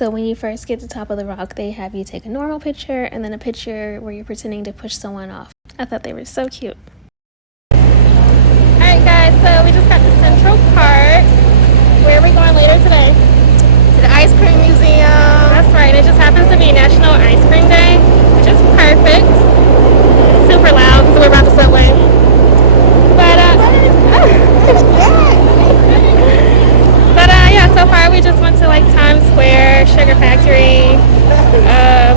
So when you first get to the top of the rock, they have you take a normal picture and then a picture where you're pretending to push someone off. I thought they were so cute. Alright guys, so we just got to Central Park. Where are we going later today? To the Ice Cream Museum. That's right, it just happens to be National Ice Cream Day, which is perfect. It's super loud because we're about the subway. Yeah, so far we just went to like Times Square, Sugar Factory.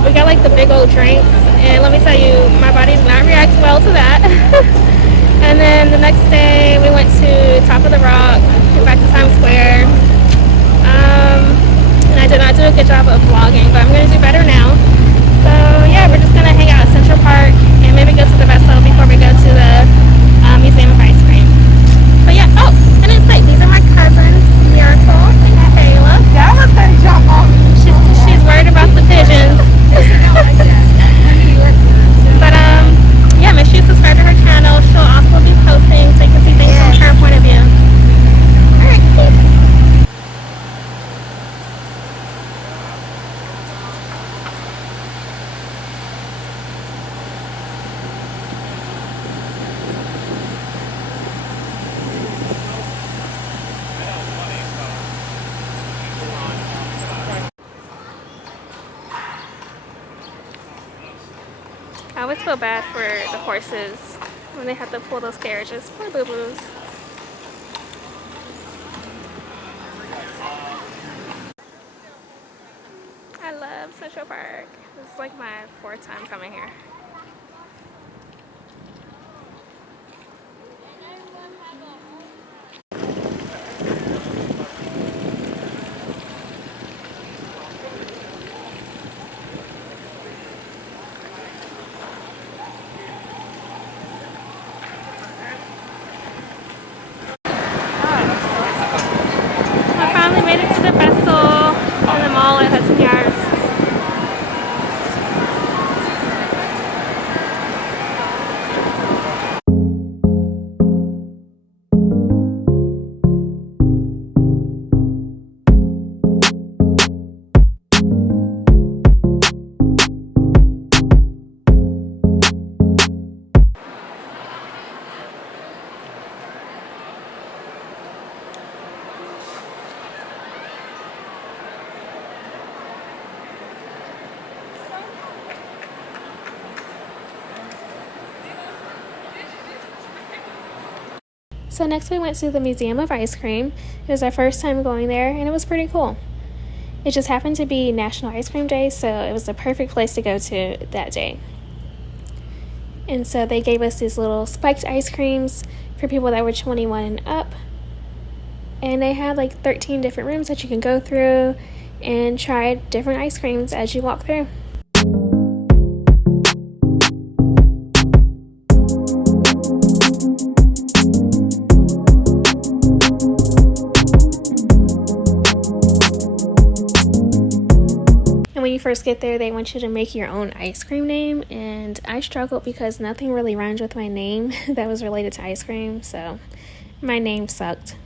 We got like the big old drinks, and let me tell you, my body did not react well to that. And then the next day we went to Top of the Rock, went back to Times Square. And I did not do a good job of vlogging, but I'm going to do better now. So yeah, we're just going to hang out at Central Park and maybe go to the vessel before we go to the Museum of Ice Cream. But yeah, oh, and it's like, these are my cousins, Miracle and Kayla. That was going to jump on me. She's worried about the pigeons. But yeah, make sure you subscribe to her channel. She'll also be posting so you can see things from her point of view. Alright, peace. I always feel bad for the horses when they have to pull those carriages. Poor boo-boos. I love Central Park. This is like my 4th time coming here. Made it to the vessel in the mall at Hudson Yards. So next we went to the Museum of Ice Cream. It was our first time going there and it was pretty cool. It just happened to be National Ice Cream Day, so it was the perfect place to go to that day. And so they gave us these little spiked ice creams for people that were 21 and up. And they had like 13 different rooms that you can go through and try different ice creams as you walk through. When you first get there, they want you to make your own ice cream name, and I struggled because nothing really rhymes with my name that was related to ice cream, so my name sucked.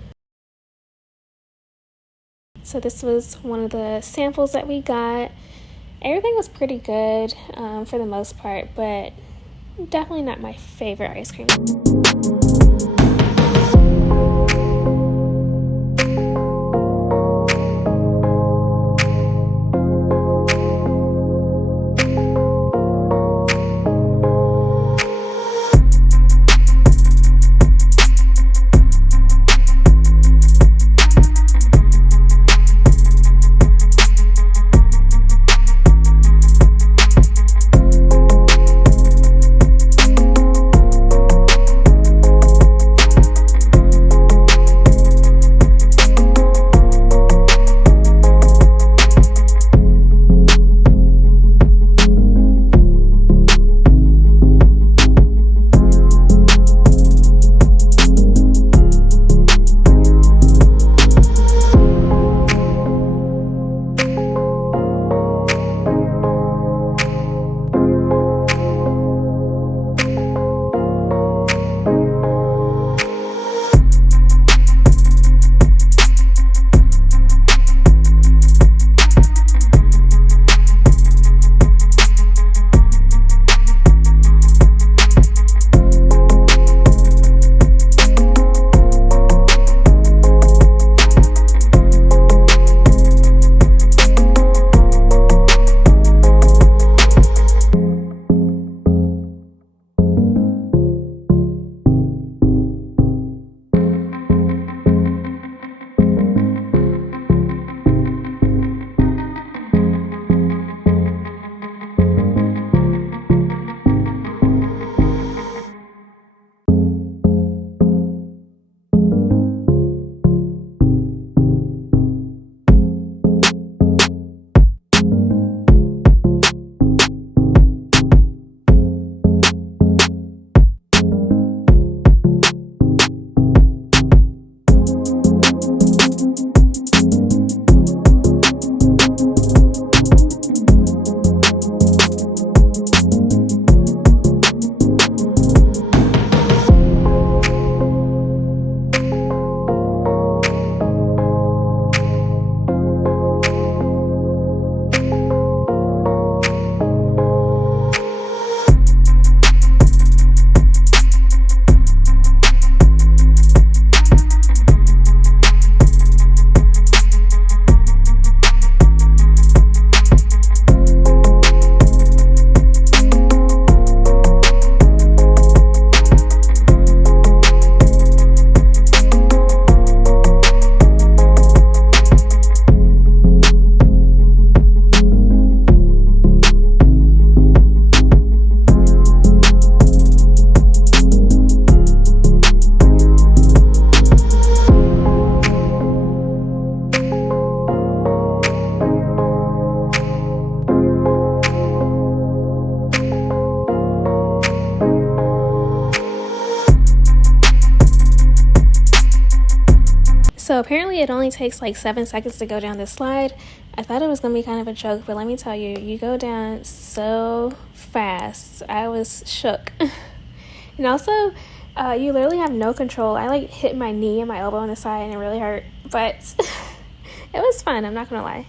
So this was one of the samples that we got. Everything was pretty good for the most part, but definitely not my favorite ice cream. So apparently it only takes like 7 seconds to go down this slide. I thought it was going to be kind of a joke, but let me tell you, you go down so fast. I was shook. And also, you literally have no control. I like hit my knee and my elbow on the side and it really hurt, but it was fun, I'm not going to lie.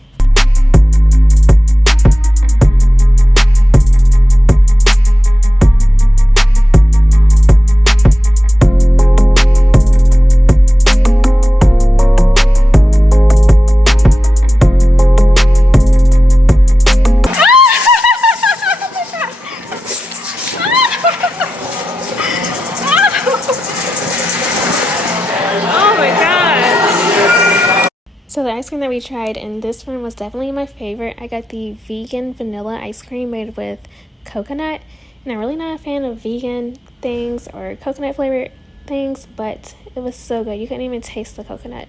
So the ice cream that we tried in this one was definitely my favorite. I got the vegan vanilla ice cream made with coconut. And I'm really not a fan of vegan things or coconut flavored things, but it was so good. You couldn't even taste the coconut.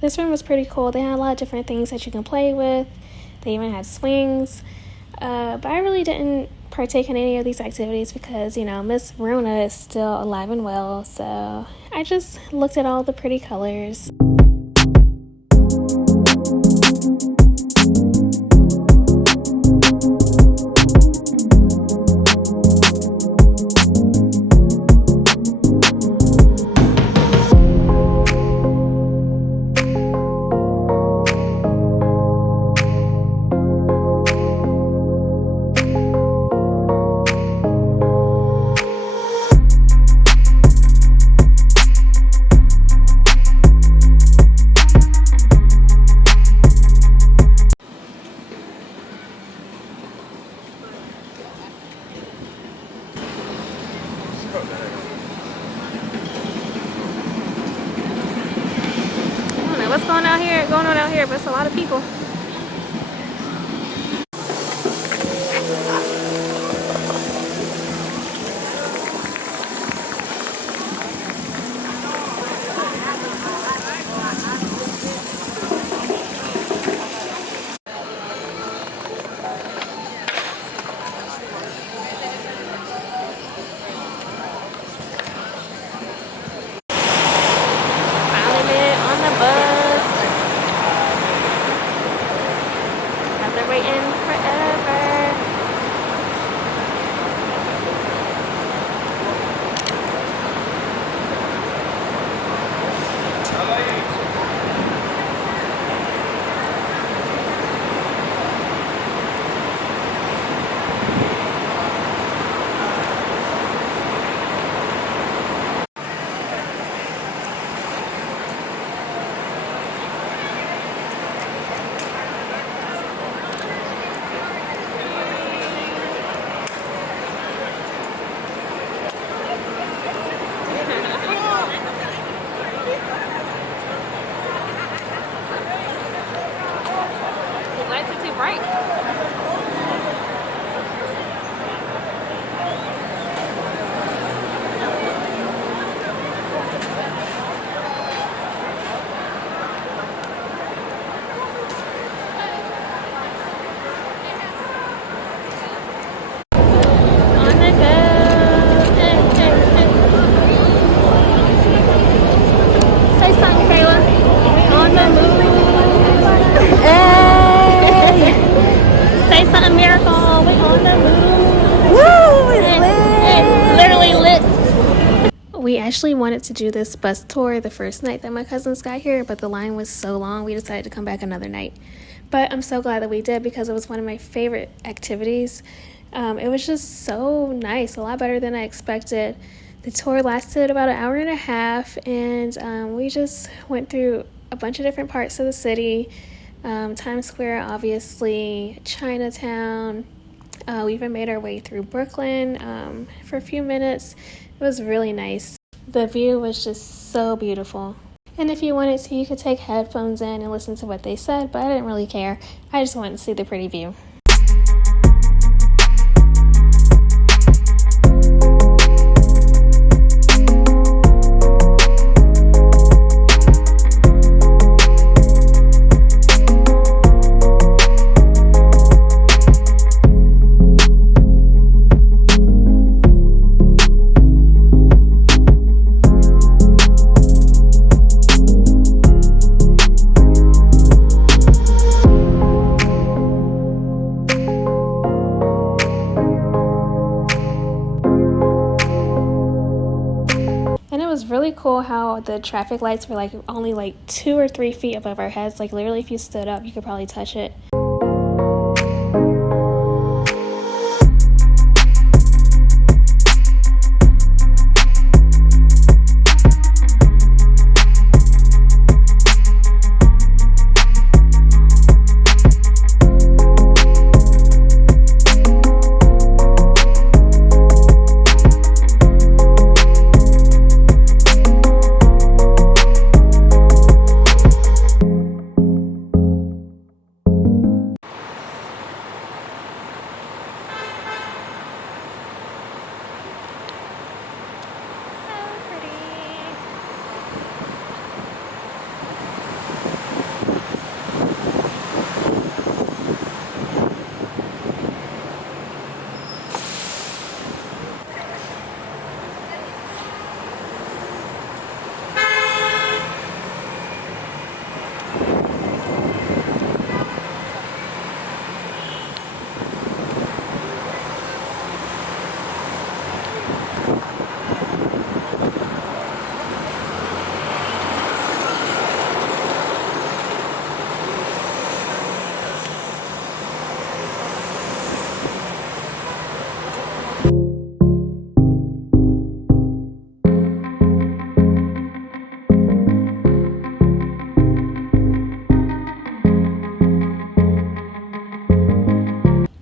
This room was pretty cool. They had a lot of different things that you can play with. They even had swings. But I really didn't partake in any of these activities because, you know, Miss Rona is still alive and well. So I just looked at all the pretty colors. What's going on out here, but it's a lot of people. We actually wanted to do this bus tour the first night that my cousins got here, but the line was so long we decided to come back another night. But I'm so glad that we did because it was one of my favorite activities. It was just so nice, a lot better than I expected. The tour lasted about an hour and a half, and we just went through a bunch of different parts of the city. Times Square, obviously, Chinatown, We even made our way through Brooklyn for a few minutes. It was really nice. The view was just so beautiful. And if you wanted to, you could take headphones in and listen to what they said, but I didn't really care. I just wanted to see the pretty view. And it was really cool how the traffic lights were like only like 2 or 3 feet above our heads. Like literally if you stood up, you could probably touch it.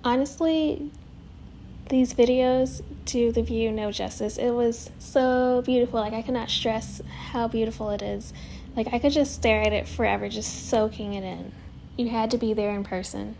Honestly, these videos do the view no justice. It was so beautiful. Like I cannot stress how beautiful it is. Like I could just stare at it forever, just soaking it in. You had to be there in person.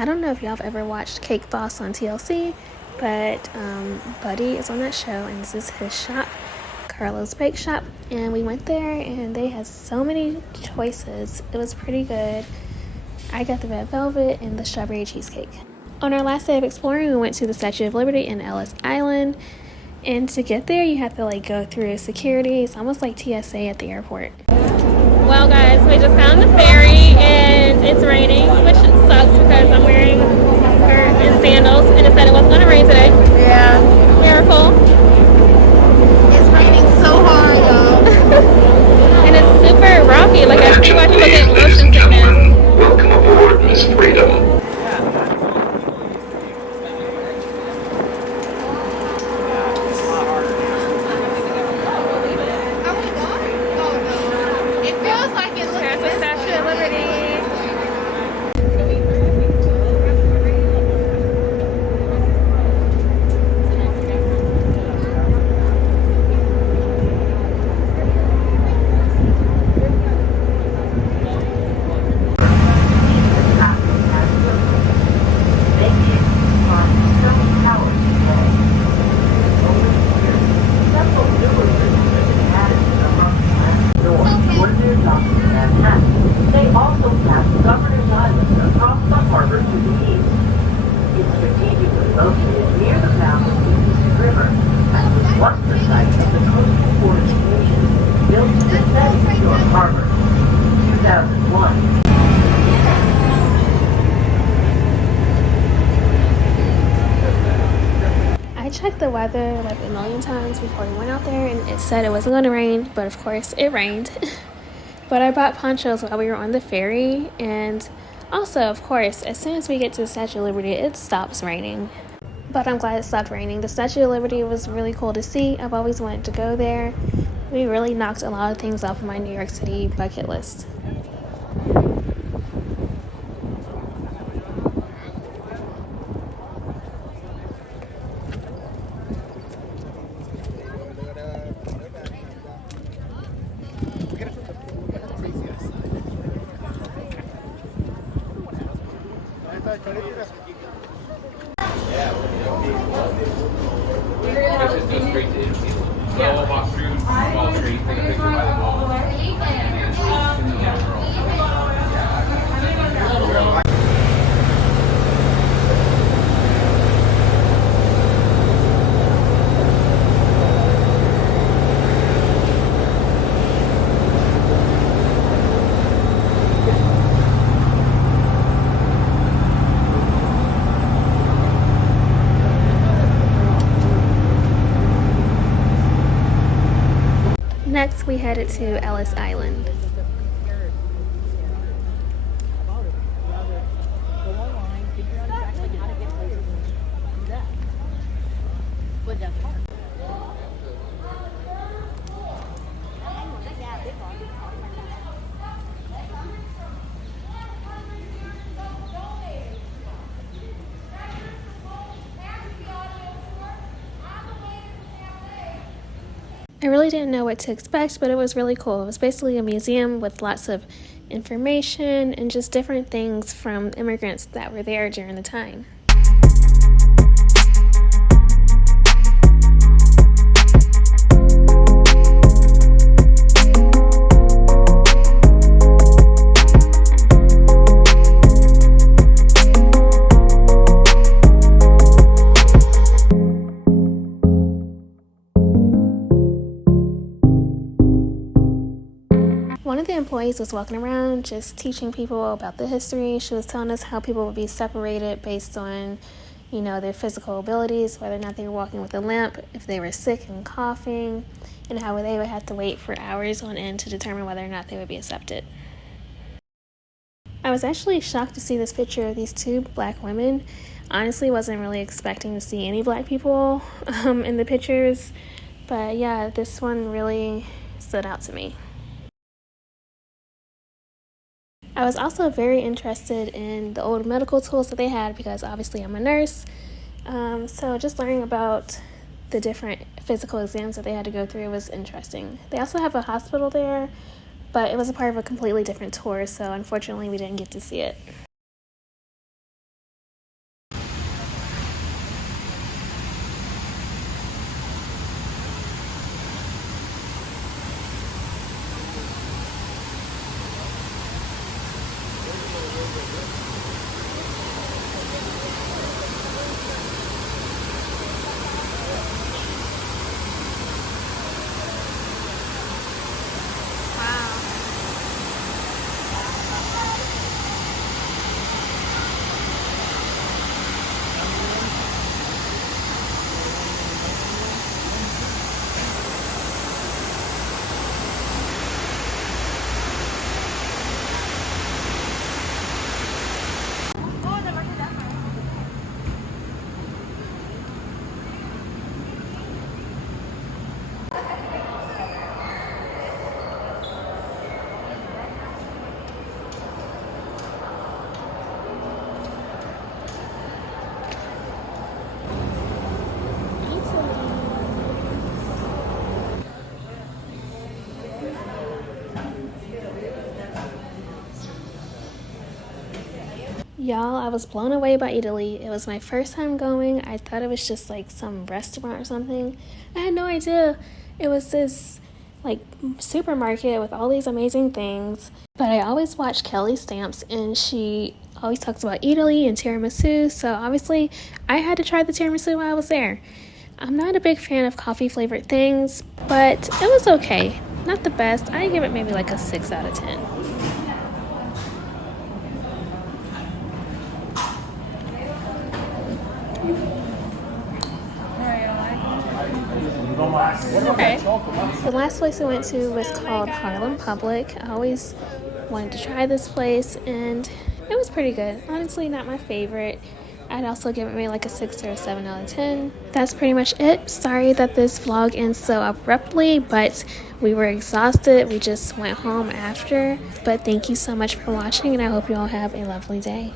I don't know if y'all have ever watched Cake Boss on TLC, but Buddy is on that show, and this is his shop, Carlo's Bake Shop, and we went there, and they had so many choices. It was pretty good. I got the red velvet and the strawberry cheesecake. On our last day of exploring, we went to the Statue of Liberty in Ellis Island. And to get there, you have to like go through security. It's almost like TSA at the airport. Well, guys, we just got on the ferry and it's raining, which sucks because I'm wearing a skirt and sandals, and it said it wasn't going to rain today. Yeah. Miracle. It's raining so hard, y'all. And it's super rocky. Like, I see why people get motion sickness. Welcome aboard, Miss Freedom. It feels like it looks There's the Statue of Liberty. They also have Governor's Island across the harbor to the east. It's strategically located near the mouth of the East River and was once the site of the coastal fortification built to defend York Harbor. 2001. I checked the weather like a million times before we went out there, and it said it wasn't going to rain, but of course it rained. But I bought ponchos while we were on the ferry, and also, of course, as soon as we get to the Statue of Liberty, it stops raining. But I'm glad it stopped raining. The Statue of Liberty was really cool to see. I've always wanted to go there. We really knocked a lot of things off of my New York City bucket list. Next, we headed to Ellis Island. I really didn't know what to expect, but it was really cool. It was basically a museum with lots of information and just different things from immigrants that were there during the time. One of the employees was walking around just teaching people about the history. She was telling us how people would be separated based on, their physical abilities, whether or not they were walking with a limp, if they were sick and coughing, and how they would have to wait for hours on end to determine whether or not they would be accepted. I was actually shocked to see this picture of these two black women. Honestly, wasn't really expecting to see any black people in the pictures, but yeah, this one really stood out to me. I was also very interested in the old medical tools that they had because obviously I'm a nurse. So just learning about the different physical exams that they had to go through was interesting. They also have a hospital there, but it was a part of a completely different tour, so unfortunately we didn't get to see it. Y'all, I was blown away by Italy. It was my first time going. I thought it was just like some restaurant or something. I had no idea it was this like supermarket with all these amazing things. But I always watch Kelly Stamps, and she always talks about Italy and tiramisu, so obviously I had to try the tiramisu while I was there. I'm not a big fan of coffee flavored things, but it was okay. Not the best. I give it maybe like a 6 out of 10. Okay. The last place I went to was called Harlem Public. I always wanted to try this place, and it was pretty good. Honestly, not my favorite. I'd also give it maybe like a 6 or a 7 out of 10. That's pretty much it. Sorry that this vlog ends so abruptly, but we were exhausted. We just went home after. But thank you so much for watching, and I hope you all have a lovely day.